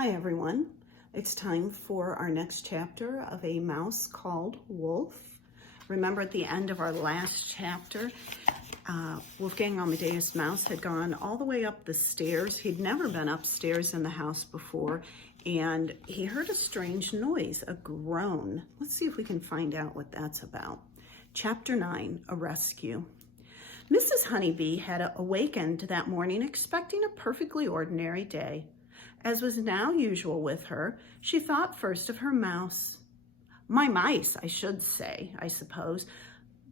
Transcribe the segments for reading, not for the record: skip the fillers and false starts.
Hi everyone. It's time for our next chapter of A Mouse Called Wolf. Remember at the end of our last chapter, Wolfgang Amadeus Mouse had gone all the way up the stairs. He'd never been upstairs in the house before, and he heard a strange noise, a groan. Let's see if we can find out what that's about. Chapter 9, A Rescue. Mrs. Honeybee had awakened that morning expecting a perfectly ordinary day. As was now usual with her, she thought first of her mouse. My mice, I should say, I suppose.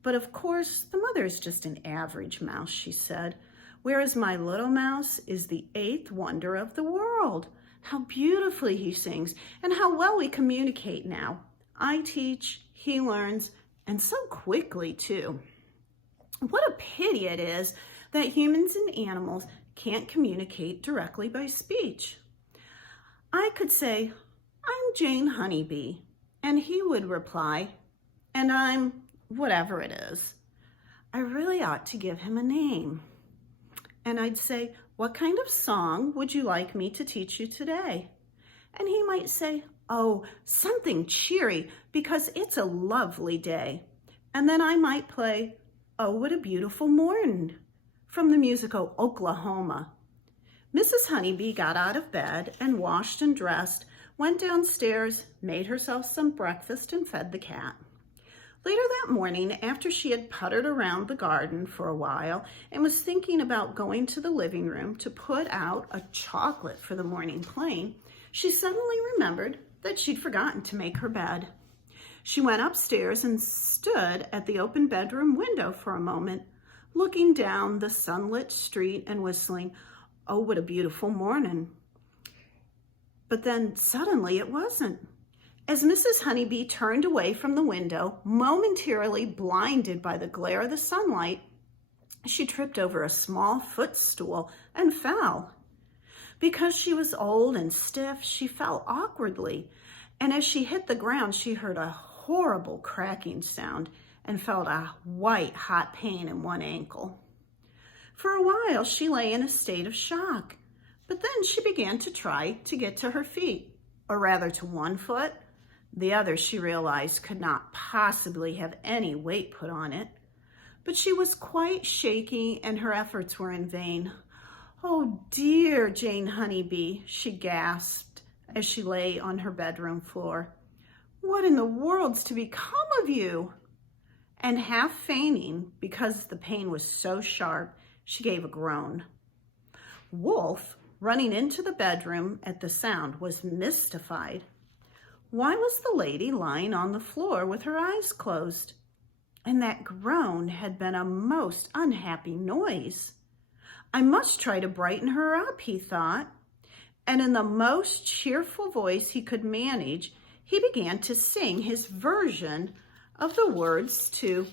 But of course, the mother is just an average mouse, she said, whereas my little mouse is the 8th wonder of the world. How beautifully he sings, and how well we communicate now. I teach, he learns, and so quickly, too. What a pity it is that humans and animals can't communicate directly by speech. I could say, I'm Jane Honeybee, and he would reply, and I'm whatever it is. I really ought to give him a name. And I'd say, what kind of song would you like me to teach you today? And he might say, oh, something cheery, because it's a lovely day. And then I might play, Oh, What a Beautiful Morning, from the musical Oklahoma. Mrs. Honeybee got out of bed and washed and dressed, went downstairs, made herself some breakfast, and fed the cat. Later that morning, after she had puttered around the garden for a while and was thinking about going to the living room to put out a chocolate for the morning plane, she suddenly remembered that she'd forgotten to make her bed. She went upstairs and stood at the open bedroom window for a moment, looking down the sunlit street and whistling, Oh, what a beautiful morning. But then suddenly it wasn't. As Mrs. Honeybee turned away from the window, momentarily blinded by the glare of the sunlight, she tripped over a small footstool and fell. Because she was old and stiff, she fell awkwardly, and as she hit the ground, she heard a horrible cracking sound and felt a white hot pain in one ankle. For a while, she lay in a state of shock, but then she began to try to get to her feet, or rather to one foot. The other, she realized, could not possibly have any weight put on it. But she was quite shaky, and her efforts were in vain. Oh dear, Jane Honeybee, she gasped as she lay on her bedroom floor. What in the world's to become of you? And half fainting, because the pain was so sharp, she gave a groan. Wolf, running into the bedroom at the sound, was mystified. Why was the lady lying on the floor with her eyes closed? And that groan had been a most unhappy noise. I must try to brighten her up, he thought. And in the most cheerful voice he could manage, he began to sing his version of the words to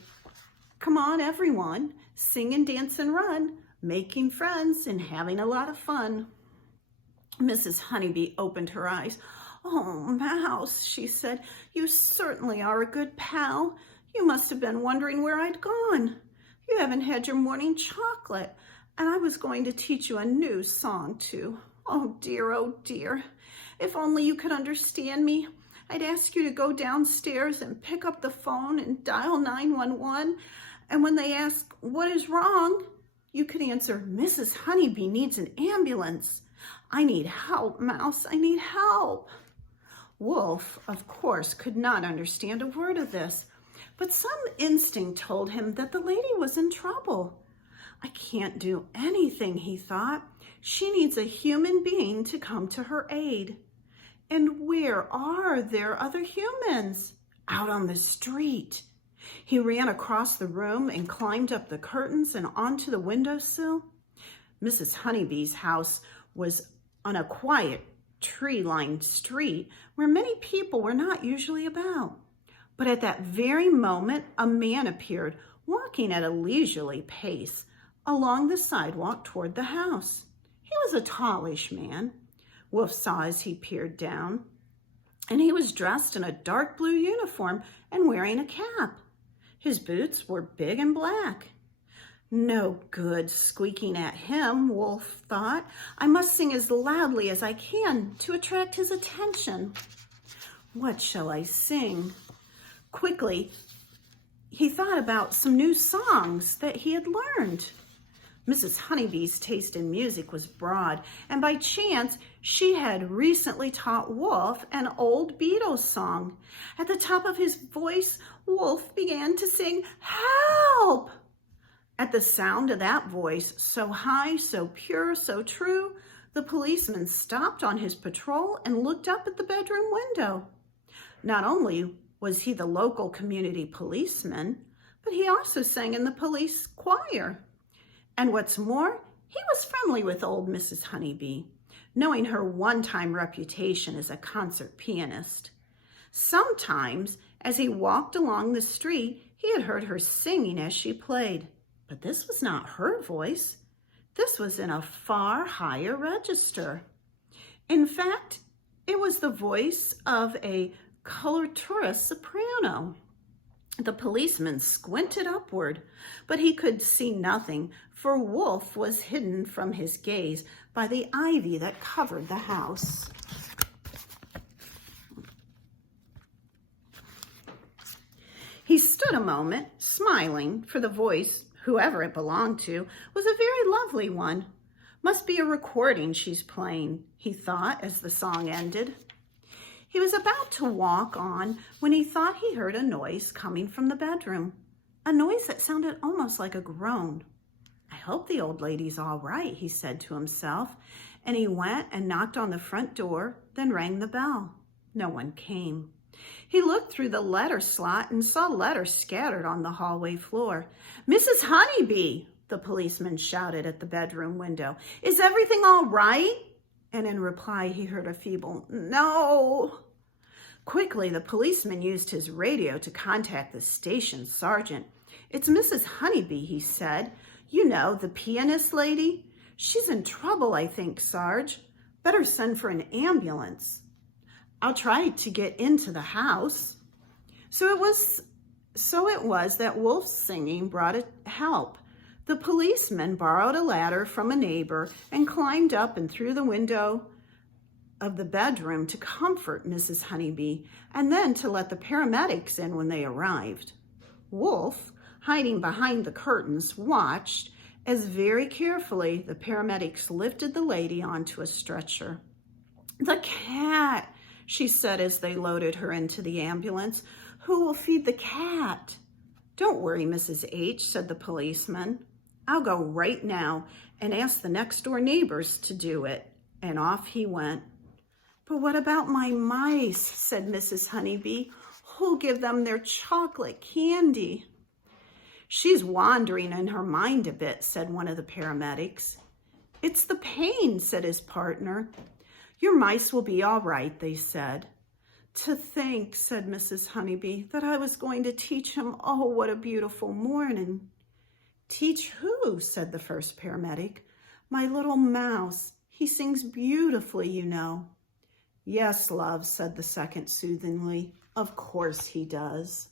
Come on, everyone, sing and dance and run, making friends and having a lot of fun. Mrs. Honeybee opened her eyes. Oh, Mouse, she said, you certainly are a good pal. You must have been wondering where I'd gone. You haven't had your morning chocolate, and I was going to teach you a new song, too. Oh, dear. If only you could understand me. I'd ask you to go downstairs and pick up the phone and dial 911. And when they ask, what is wrong? You could answer, Mrs. Honeybee needs an ambulance. I need help, Mouse, I need help. Wolf, of course, could not understand a word of this, but some instinct told him that the lady was in trouble. I can't do anything, he thought. She needs a human being to come to her aid. And where are there other humans? Out on the street. He ran across the room and climbed up the curtains and onto the windowsill. Mrs. Honeybee's house was on a quiet, tree-lined street where many people were not usually about. But at that very moment, a man appeared, walking at a leisurely pace along the sidewalk toward the house. He was a tallish man, Wolf saw as he peered down, and he was dressed in a dark blue uniform and wearing a cap. His boots were big and black. No good squeaking at him, Wolf thought. I must sing as loudly as I can to attract his attention. What shall I sing? Quickly, he thought about some new songs that he had learned. Mrs. Honeybee's taste in music was broad, and by chance, she had recently taught Wolf an old Beatles song. At the top of his voice, Wolf began to sing, "Help!" At the sound of that voice, so high, so pure, so true, the policeman stopped on his patrol and looked up at the bedroom window. Not only was he the local community policeman, but he also sang in the police choir. And what's more, he was friendly with old Mrs. Honeybee, knowing her one-time reputation as a concert pianist. Sometimes, as he walked along the street, he had heard her singing as she played. But this was not her voice. This was in a far higher register. In fact, it was the voice of a coloratura soprano. The policeman squinted upward, but he could see nothing, for Wolf was hidden from his gaze by the ivy that covered the house. He stood a moment, smiling, for the voice, whoever it belonged to, was a very lovely one. Must be a recording she's playing, he thought as the song ended. He was about to walk on when he thought he heard a noise coming from the bedroom, a noise that sounded almost like a groan. I hope the old lady's all right, he said to himself, and he went and knocked on the front door, then rang the bell. No one came. He looked through the letter slot and saw letters scattered on the hallway floor. "Mrs. Honeybee," the policeman shouted at the bedroom window, "is everything all right?" And in reply, he heard a feeble, "No." Quickly, the policeman used his radio to contact the station sergeant. "It's Mrs. Honeybee," he said. "You know, the pianist lady. She's in trouble, I think, Sarge. Better send for an ambulance." "I'll try to get into the house." So it was that Wolf's singing brought help. The policeman borrowed a ladder from a neighbor and climbed up and through the window of the bedroom to comfort Mrs. Honeybee and then to let the paramedics in when they arrived. Wolf, hiding behind the curtains, watched as very carefully the paramedics lifted the lady onto a stretcher. "The cat," she said as they loaded her into the ambulance. "Who will feed the cat?" "Don't worry, Mrs. H," said the policeman. "I'll go right now and ask the next door neighbors to do it." And off he went. "But what about my mice?" said Mrs. Honeybee. "Who'll give them their chocolate candy?" "She's wandering in her mind a bit," said one of the paramedics. "It's the pain," said his partner. "Your mice will be all right," they said. "To think," said Mrs. Honeybee, "that I was going to teach him, oh, what a beautiful morning." "Teach who?" said the first paramedic. "My little mouse. He sings beautifully, you know." "Yes, love," said the second soothingly. "Of course he does."